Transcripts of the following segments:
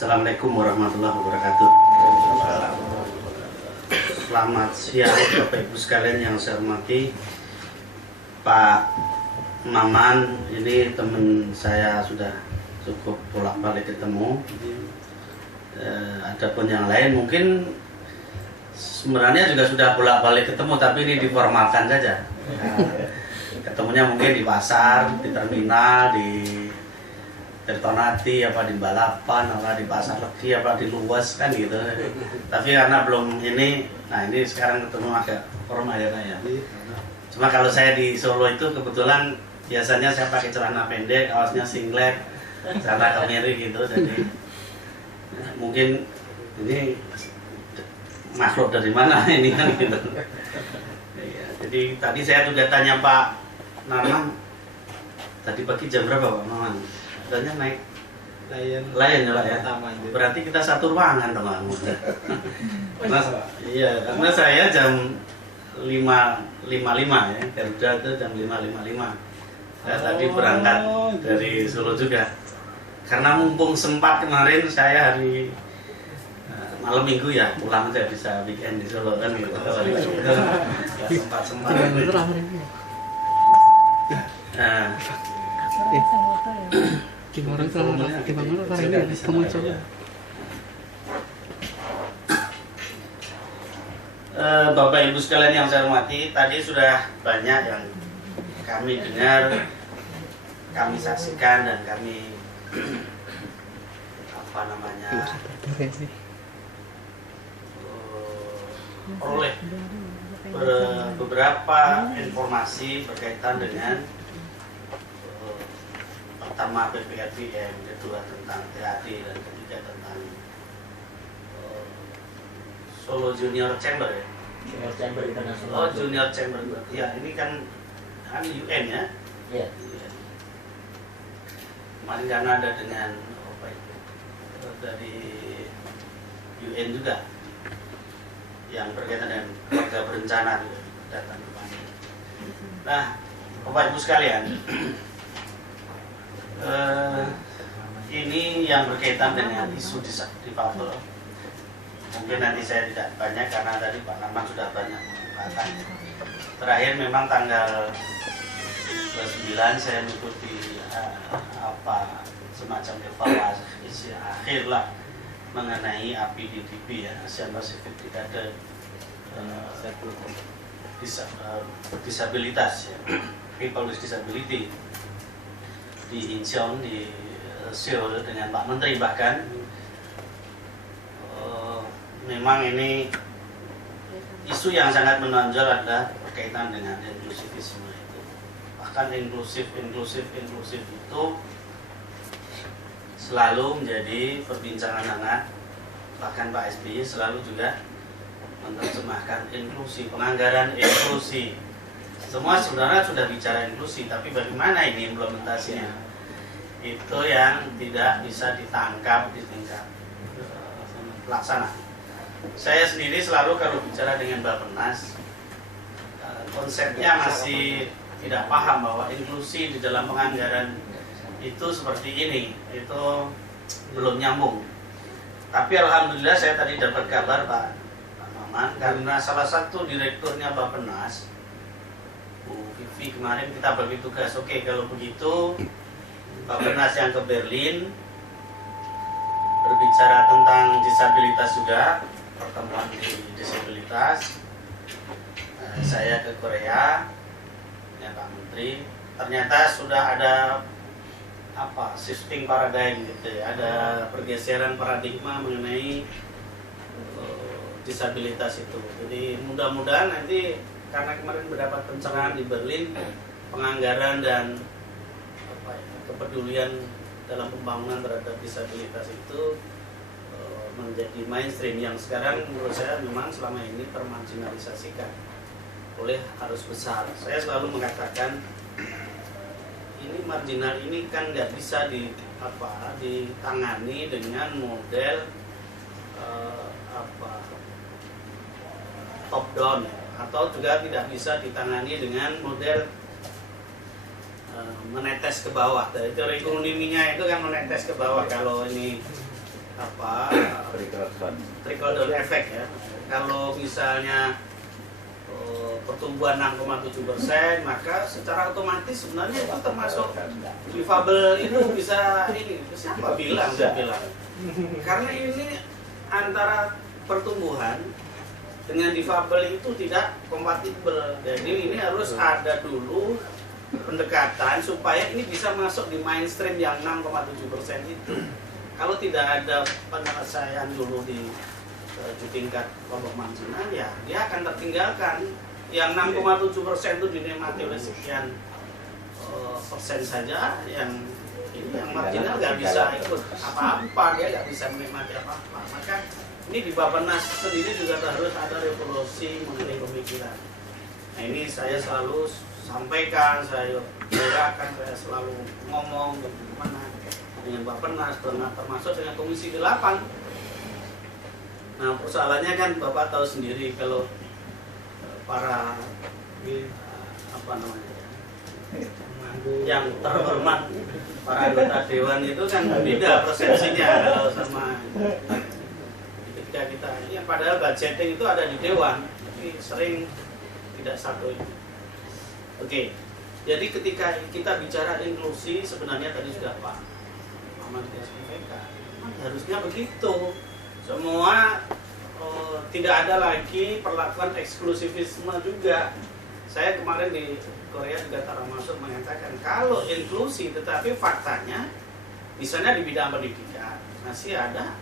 Assalamualaikum warahmatullahi wabarakatuh. Selamat siang Bapak Ibu sekalian yang saya hormati. Pak Maman, ini teman saya sudah cukup bolak-balik ketemu. Adapun yang lain mungkin sebenarnya juga sudah bolak-balik ketemu, tapi ini diformalkan saja. Ketemunya mungkin di pasar, di terminal, di Tirtonadi, apa di Balapan, apa di Pasar Legi, apa di Luas kan gitu. Tapi karena belum ini, nah ini sekarang ketemu agak formal ya Pak ya. Cuma kalau saya di Solo itu kebetulan biasanya saya pakai celana pendek, kaosnya singlet, celana kemiri gitu. Jadi mungkin ini makhluk dari mana ini kan gitu. Ya, jadi tadi saya juga tanya Pak Nanang, tadi pagi jam berapa Pak Maman? Katanya naik Lion ya Pak ya. Berarti kita satu ruangan dong Pak. Iya, karena saya jam 5.55 ya, Garuda itu jam 5.55. Saya tadi berangkat dari Solo juga. Karena mumpung sempat kemarin saya hari malam minggu ya pulang aja, bisa weekend di Solo kan gitu. Sempat. Gimana hari ini kemunculan? Bapak Ibu sekalian yang saya hormati, tadi sudah banyak yang kami dengar, kami saksikan dan kami oleh beberapa informasi berkaitan dengan pertama PPRBM, kedua tentang TAD, dan ketiga tentang Solo Junior Chamber ya. Junior Chamber Internasional. Oh, Junior Chamber. Ya, ini kan UN ya. Iya. Kemarin karena ada dengan apa itu dari UN juga yang berkaitan dengan keluarga berencana datang kemarin. Nah, Bapak Ibu sekalian, ini yang berkaitan dengan isu difabel. Mungkin nanti saya tidak banyak karena tadi Pak Naman sudah banyak mengatakan. Terakhir memang tanggal 29 saya mengikuti semacam evaluasi akhir lah mengenai APDDP ya, Asian Pacific Decade disabilitas ya, People with Disability di Incheon, di Seoul dengan Pak Menteri bahkan. Memang ini isu yang sangat menonjol adalah berkaitan dengan inklusivisme itu. Bahkan inklusif itu selalu menjadi perbincangan hangat. Bahkan Pak SBY selalu juga menerjemahkan inklusi, penganggaran inklusi. Semua sebenarnya sudah bicara inklusi, tapi bagaimana ini implementasinya? Itu yang tidak bisa ditangkap di tingkat pelaksana. Saya sendiri selalu kalau bicara dengan Bappenas, konsepnya masih tidak paham bahwa inklusi di dalam penganggaran itu seperti ini, itu belum nyambung. Tapi alhamdulillah saya tadi dapat kabar Pak Maman, karena salah satu direkturnya Bappenas, Bu Vivi, kemarin kita bagi tugas, oke kalau begitu Bappenas yang ke Berlin berbicara tentang disabilitas juga, pertemuan di disabilitas. Saya ke Korea ya Pak Menteri, ternyata sudah ada shifting paradigm gitu ya, ada pergeseran paradigma mengenai disabilitas itu. Jadi mudah-mudahan nanti karena kemarin mendapat pencerahan di Berlin, penganggaran dan kepedulian dalam pembangunan terhadap disabilitas itu menjadi mainstream yang sekarang menurut saya memang selama ini termarginalisasikan oleh arus besar. Saya selalu mengatakan ini marginal ini kan nggak bisa ditangani dengan model top down atau juga tidak bisa ditangani dengan model menetes ke bawah. Dari teori ekonominya itu kan menetes ke bawah. Kalau ini apa trickle down effect ya. Kalau misalnya pertumbuhan 6,7%, maka secara otomatis sebenarnya itu termasuk difabel itu bisa ini. Siapa bilang? Saya bilang. Karena ini antara pertumbuhan dengan difabel itu tidak kompatibel. Jadi ini harus ada dulu pendekatan supaya ini bisa masuk di mainstream yang 6,7% itu. Kalau tidak ada penyelesaian dulu di tingkat kelompok marginal, ya dia akan tertinggalkan. Yang 6,7% itu dinikmati oleh sekian persen saja, yang ini yang marginal nggak bisa ikut apa-apa, dia nggak bisa menikmati apa-apa. Maka ini di Bappenas sendiri juga harus ada revolusi mengenai pemikiran. Nah ini saya selalu sampaikan, saya gerakan, saya selalu ngomong bagaimana dengan Bappenas, termasuk dengan Komisi 8. Nah persoalannya kan Bapak tahu sendiri kalau para apa namanya yang terhormat, para anggota dewan itu kan beda persepsinya kalau sama ketika kita ya, padahal budgeting itu ada di dewan tapi sering tidak satu itu. Oke, jadi ketika kita bicara inklusi sebenarnya tadi sudah Pak Ahmad sampaikan harusnya begitu. Semua tidak ada lagi perlakuan eksklusivisme juga. Saya kemarin di Korea juga termasuk mengatakan kalau inklusi, tetapi faktanya misalnya di bidang pendidikan masih ada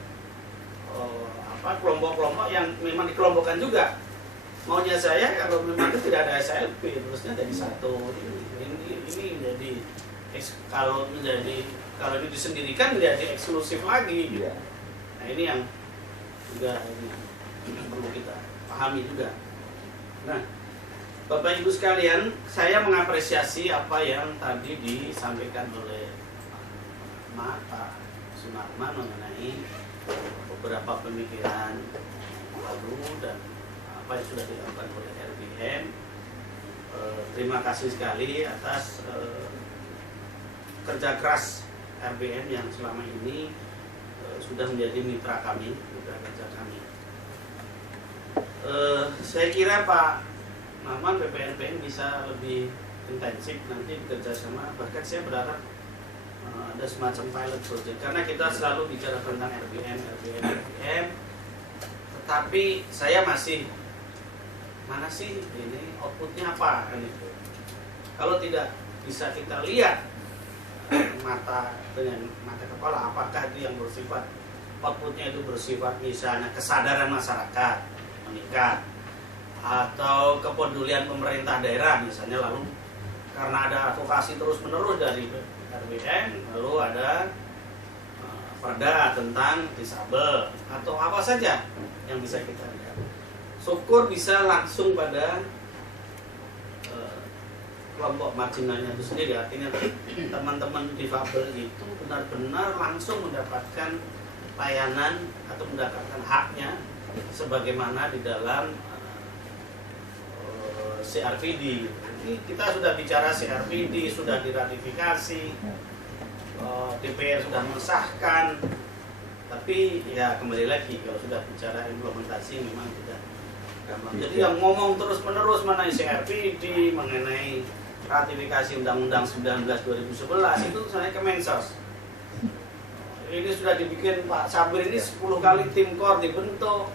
kelompok-kelompok yang memang dikelompokkan juga. Maunya saya kalau memang itu tidak ada SLP terusnya jadi satu. Ini jadi kalau ini disendirikan menjadi eksklusif lagi. Nah ini yang juga ini perlu kita pahami juga. Nah, Bapak Ibu sekalian, saya mengapresiasi apa yang tadi disampaikan oleh Pak Sunarman mengenai beberapa pemikiran baru dan apa yang sudah dilakukan oleh RBM. Terima kasih sekali atas kerja keras RBM yang selama ini sudah menjadi mitra kami, mitra kerja kami. Saya kira Pak Maman PPNPN bisa lebih intensif nanti bekerja sama. Bahkan saya berharap ada semacam pilot project karena kita selalu bicara tentang RBM. Tetapi saya masih mana sih ini outputnya apa kan itu. Kalau tidak bisa kita lihat dengan mata kepala apakah itu yang bersifat outputnya itu bersifat misalnya kesadaran masyarakat meningkat atau kepedulian pemerintah daerah misalnya, lalu karena ada advokasi terus menerus dari RBM lalu ada perda tentang disabel atau apa saja yang bisa kita lihat, syukur bisa langsung pada kelompok marginalnya itu sendiri. Artinya teman-teman difabel itu benar-benar langsung mendapatkan layanan atau mendapatkan haknya sebagaimana di dalam CRPD. Ini kita sudah bicara CRPD, sudah diratifikasi, DPR sudah mengesahkan, tapi ya kembali lagi kalau sudah bicara implementasi memang tidak gampang. Jadi yang ngomong terus menerus mengenai CRPD, mengenai ratifikasi Undang-Undang 19 2011 itu sebenarnya Kemensos. Ini sudah dibikin Pak Sabir ini 10 kali tim kor dibentuk,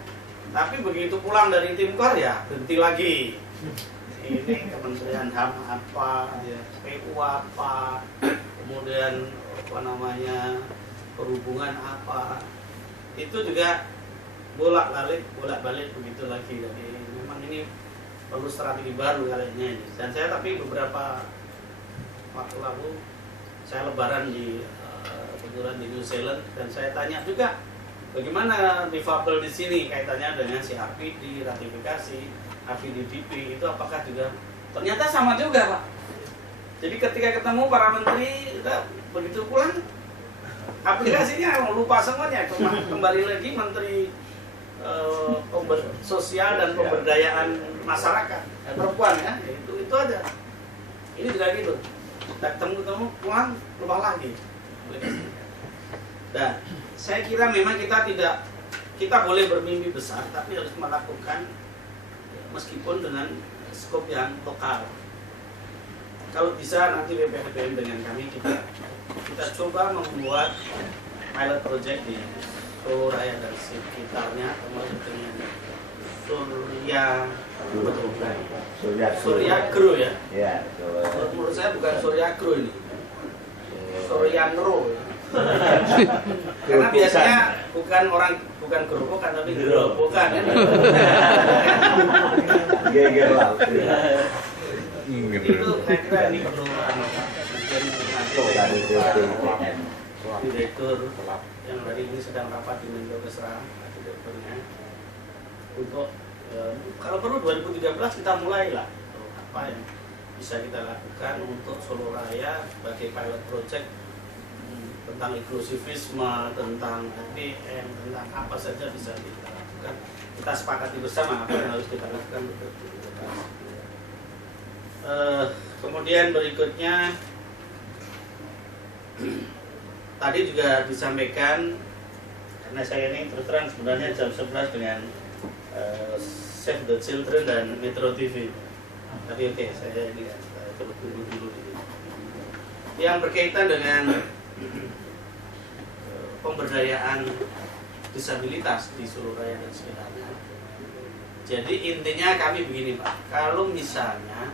tapi begitu pulang dari tim kor ya berhenti lagi. Ini Kementerian HAM apa, PU apa, kemudian apa namanya perhubungan apa, itu juga bolak-balik begitu lagi. Jadi memang ini perlu strategi baru kayaknya ini. Dan saya tapi beberapa waktu lalu saya lebaran di kebetulan di New Zealand dan saya tanya juga bagaimana difabel di sini kaitannya dengan CRPD, ratifikasi, APDDP itu apakah juga ternyata sama juga Pak. Jadi ketika ketemu para menteri begitu pulang aplikasinya lupa semuanya, kembali lagi menteri sosial dan pemberdayaan masyarakat perempuan ya itu aja. Ini juga gitu, ketemu pulang lupa lagi. Nah saya kira memang kita boleh bermimpi besar, tapi harus melakukan meskipun dengan skop yang lokal. Kalau bisa nanti BPHBM dengan kami kita coba membuat pilot project di Solo Raya dan sekitarnya, termasuk dengan Suryagro ya. Ya, Menurut saya bukan Suryagro ini, Suryagro. Karena biasanya bukan gerobokan tapi gerobokan ya. geger lah. Itu saya kira ini perlu direktur yang hari ini sedang rapat di Menko Kesra, direkturnya untuk kalau perlu 2013 kita mulailah apa yang bisa kita lakukan untuk Solo Raya sebagai pilot project tentang inklusivisme, tentang HPM, tentang apa saja bisa kita lakukan. Kita sepakati bersama apa yang harus kita lakukan untuk 2013. Kemudian berikutnya tadi juga disampaikan, karena saya ini terus terang sebenarnya jam 11 dengan Save the Children dan Metro TV. Tapi oke, saya ini coba tunggu dulu. Yang berkaitan dengan pemberdayaan disabilitas di Solo Raya dan sekitarnya. Jadi intinya kami begini Pak, kalau misalnya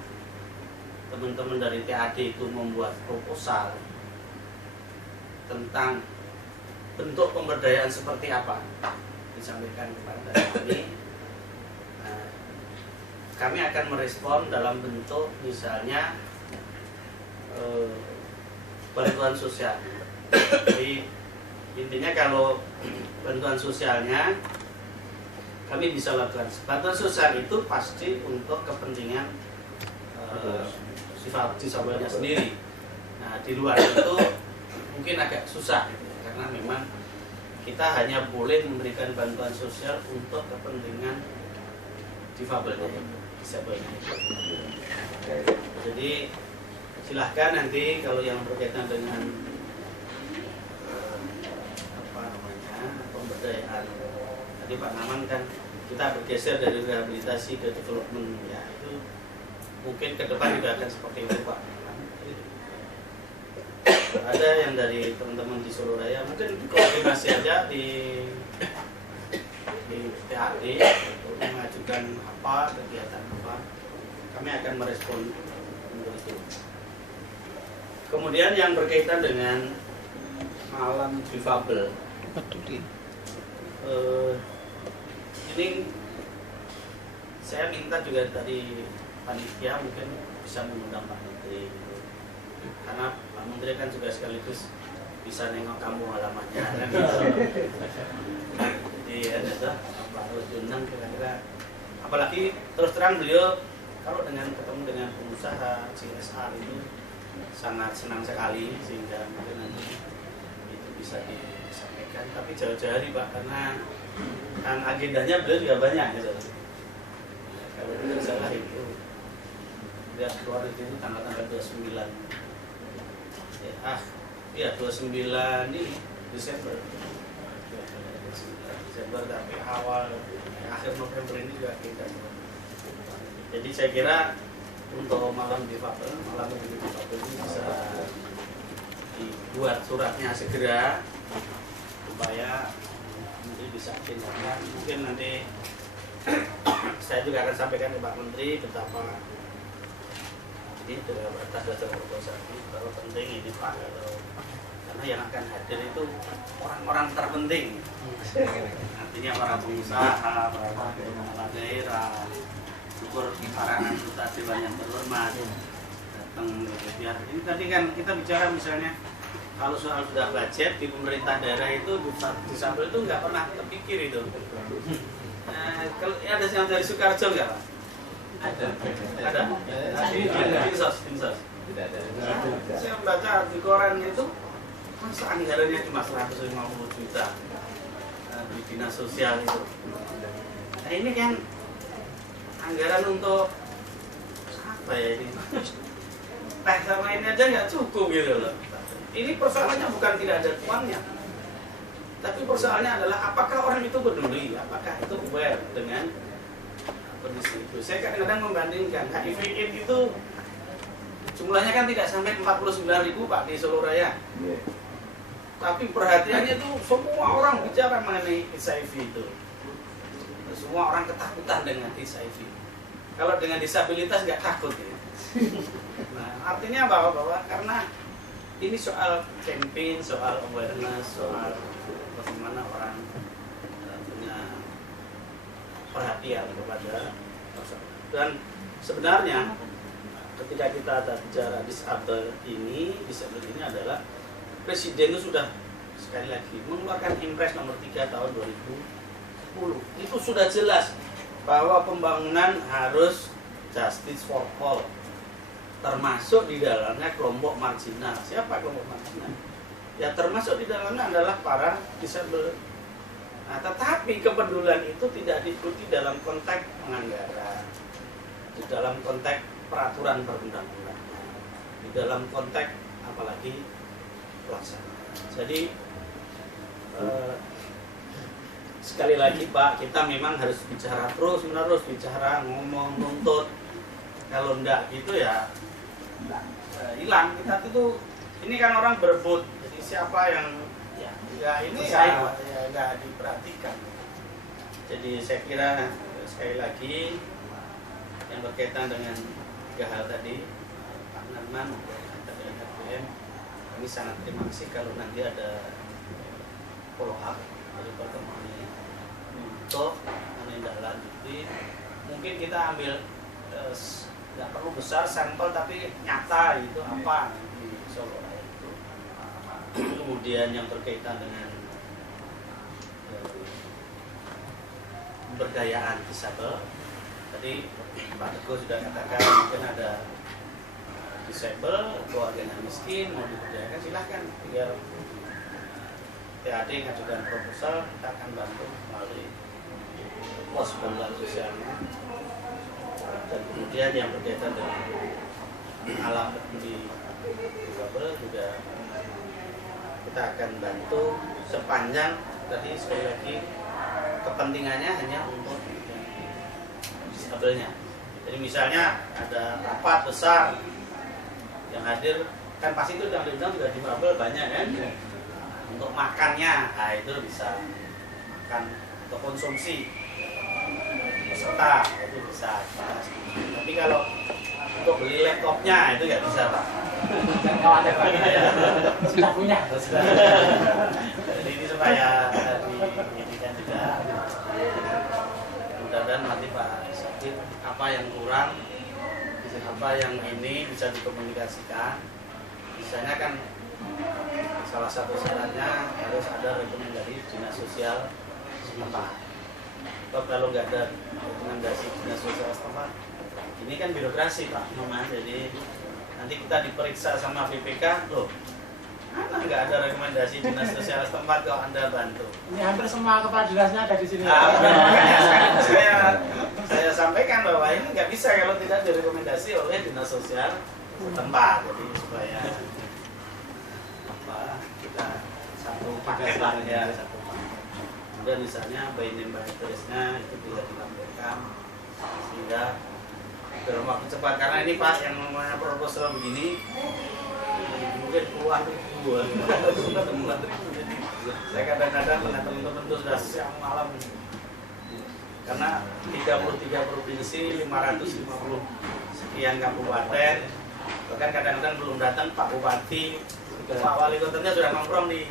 teman-teman dari TAD itu membuat proposal tentang bentuk pemberdayaan seperti apa, disampaikan kepada kami, kami akan merespon dalam bentuk misalnya bantuan sosial. Jadi intinya kalau bantuan sosialnya kami bisa lakukan. Bantuan sosial itu pasti untuk kepentingan disabilitasnya sendiri. Nah di luar itu mungkin agak susah gitu, karena memang kita hanya boleh memberikan bantuan sosial untuk kepentingan difabelnya, disabilitasnya. Jadi silahkan nanti kalau yang berkaitan dengan pemberdayaan, tadi Pak Naman kan kita bergeser dari rehabilitasi ke development, ya itu mungkin ke depan juga akan seperti itu Pak. Ada yang dari teman-teman di Solo Raya mungkin koordinasi aja di TAD untuk mengajukan apa kegiatan apa, kami akan merespon untuk itu. Kemudian yang berkaitan dengan malam difabel, ini saya minta juga dari panitia mungkin bisa mengundang Pak Menteri, karena Pak Menteri kan juga sekaligus bisa nengok kamu halamannya kan gitu. Jadi ada Pak Rujunang kira-kira, apalagi terus terang beliau kalau ketemu dengan pengusaha CSR itu sangat senang sekali, sehingga mungkin nanti itu bisa disampaikan. Tapi jauh-jauh hari Pak, karena kan agendanya beliau juga banyak gitu. Kalau tidak salah itu dia keluar itu tanggal 29 ya 29 ini Desember, tapi awal akhir November ini juga kita. Jadi saya kira untuk malam difabel ini bisa dibuat suratnya segera supaya nanti bisa tindakan. Mungkin nanti saya juga akan sampaikan ke Pak Menteri betapa ini dalam atas dasar proposal ini kalau penting ini Pak, karena yang akan hadir itu orang-orang terpenting, artinya para pengusaha, para kepala daerah, syukur para anggota dewan yang terhormat datang biar ini. Tadi kan kita bicara misalnya kalau soal sudah budget di pemerintah daerah itu disabel itu nggak pernah terpikir itu. Kalau ada yang dari Sukarjo nggak Pak? Ada. Dinsos. Tidak ada. Saya membaca di koran itu masa anggarannya cuma 150 juta di dinas sosial itu. Nah ini kan anggaran untuk apa ya ini? Teks sama ini aja nggak cukup gitu loh. Ini persoalannya bukan tidak ada uangnya, Tapi persoalannya adalah apakah orang itu peduli, apakah itu aware dengan kondisi itu. Saya kadang-kadang membandingkan HIV/AIDS itu jumlahnya kan tidak sampai 49.000 Pak di Solo Raya. Tapi perhatiannya itu semua orang bicara mengenai HIV itu. Semua orang ketakutan dengan HIV. Kalau dengan disabilitas nggak takut ya. Nah, artinya bahwa karena ini soal campaign, soal awareness, soal bagaimana orang punya perhatian kepada masyarakat. Dan sebenarnya ketika kita bicara disabel ini adalah Presiden itu sudah sekali lagi mengeluarkan Impres nomor 3 tahun 2010. Itu sudah jelas bahwa pembangunan harus justice for all, termasuk di dalamnya kelompok marginal. Siapa kelompok marginal? Ya termasuk di dalamnya adalah para disabel. Nah, tetapi kepedulian itu tidak diikuti dalam konteks penganggaran, di dalam konteks peraturan perundang-undangan, di dalam konteks apalagi pelaksanaan. Jadi sekali lagi Pak, kita memang harus bicara terus-menerus, bicara, ngomong, nuntut. Kalau enggak gitu ya hilang. Kita itu ini kan orang berebut. Jadi siapa yang ya ini ya enggak diperhatikan. Jadi saya kira sekali lagi yang berkaitan dengan 3 hal tadi, Pak Narman dengan RPM, kami sangat terima kasih kalau nanti ada follow up dari pertemuan ini untuk menindaklanjuti. Mungkin kita ambil nggak perlu besar sampel tapi nyata itu apa di Solo Raya itu. Kemudian yang berkaitan dengan pemberdayaan disabel, tadi Pak Teguh sudah katakan mungkin ada disabel, keluarganya miskin, mau diberdayakan silahkan, biar PAD ngajukan proposal, kita akan bantu melalui pos bantuan sosialnya. Dan kemudian yang berkaitan dengan alat di disabel juga kita akan bantu sepanjang tadi sekali lagi kepentingannya hanya untuk disabelnya. Jadi misalnya ada rapat besar yang hadir kan pasti itu yang diundang juga difabel banyak kan, untuk makannya, nah itu bisa makan untuk konsumsi peserta itu bisa. Tapi kalau untuk beli laptopnya itu nggak bisa Pak. Kalau ada Pak, sudah punya. Jadi ini supaya diinginkan juga. Mudah-mudahan nanti Pak Sakit apa yang kurang, apa yang ini bisa dikomunikasikan. Misalnya kan salah satu syaratnya harus ada rekomendasi dinas sosial setempat. Kalau nggak ada rekomendasi dinas sosial setempat, ini kan birokrasi Pak Noman. Jadi nanti kita diperiksa sama BPK, loh, mana nggak ada rekomendasi dinas sosial setempat kalau Anda bantu. Ini hampir semua kepala dinasnya ada di sini. Saya sampaikan bahwa ini nggak bisa kalau tidak direkomendasi oleh dinas sosial setempat. Jadi supaya kita satu paket lah ya, satu paket. Kemudian misalnya by name by address-nya itu bisa dilampirkan sehingga dalam waktu cepat, karena ini Pak yang namanya proposal begini mungkin puluhan ribu. Jadi saya kadang-kadang dengan teman-teman itu sudah siang malam karena 33 provinsi, 550 sekian kabupaten, bahkan kadang-kadang belum datang Pak Bupati, Pak Wali Kotanya sudah nongkrong di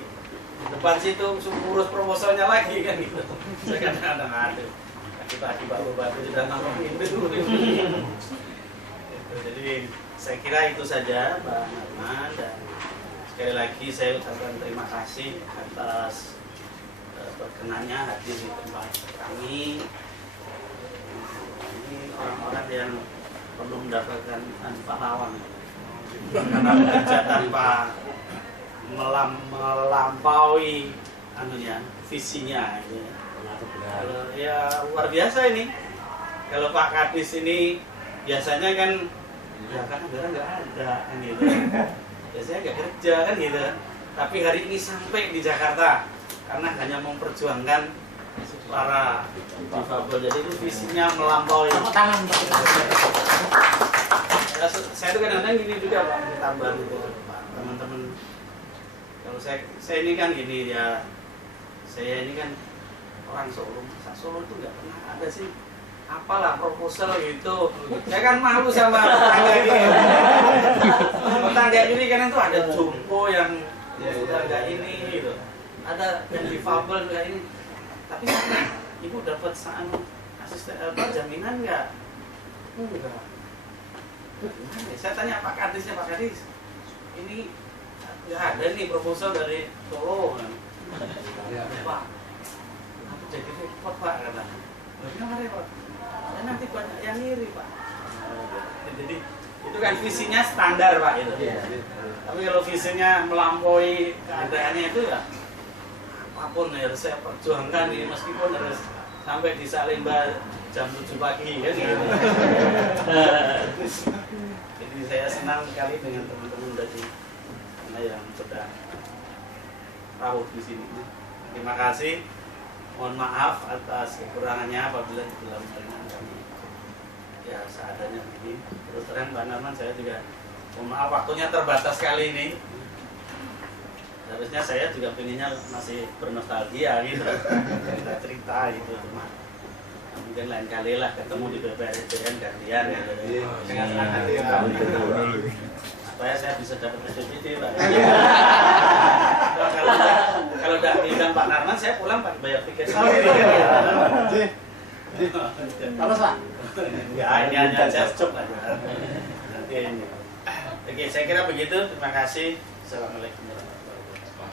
depan situ urus proposalnya lagi kan gitu. Saya kadang-kadang ada pagi Pak Bupati sudah nongkrong gitu. Jadi saya kira itu saja Pak Narman, dan sekali lagi saya ucapkan terima kasih atas berkenannya hadir di tempat kami. Ini orang-orang yang perlu mendapatkan pahlawan karena bekerja tanpa melampaui anunya, visinya gitu. Ya luar biasa ini. Kalau Pak Kadis ini biasanya kan ya kan anggaran nggak ada kan gitu. Biasanya nggak kerja kan gitu. Tapi hari ini sampai di Jakarta karena hanya memperjuangkan para difabel. Jadi itu visinya melampaui. Tepuk tangan. Ya, saya tuh kadang-kadang gini juga Pak, tambah gitu Pak, teman-teman. Kalau saya ini kan gini ya, saya ini kan orang Solo, masa Solo itu nggak pernah ada sih apalah proposal gitu. Saya kan malu sama tetangga ini. Tetangga ini kan itu ada jompo yang sudah nggak ini gitu, ada yang difabel nggak ini. Tapi ibu dapat asisten jaminan nggak? Enggak. Saya tanya Pak Kadisnya, Pak Kadis, ini nggak ada nih proposal dari Solo. Pak, aku jadi repot Pak katanya. Kenapa repot? Ya nanti banyak yang ngiri Pak. Jadi itu kan visinya standar Pak itu. Tapi kalau visinya melampaui keadaannya itu ya apapun harus saya perjuangkan nih, meskipun harus sampai di Salemba jam 7 pagi kan gitu. Jadi saya senang sekali dengan teman-teman dari mana yang sudah tahu di sini. Terima kasih. Mohon maaf atas kekurangannya apabila di dalam dengan kami ya seadanya begini. Terus terang Pak Narman, saya juga mohon maaf waktunya terbatas kali ini. Harusnya saya juga pengennya masih bernostalgia gitu, cerita gitu, cuma mungkin lain kali lah ketemu di BPRDN gantian gitu. Dengan senang hati ya. Supaya saya bisa dapat SPPT Pak. Kalau udah diundang Pak Narman, saya pulang Pak bayar tiket sendiri. Terus Pak. Ya ini hanya just aja. Nanti ini. Oke, saya kira begitu. Terima kasih. Assalamualaikum warahmatullahi wabarakatuh.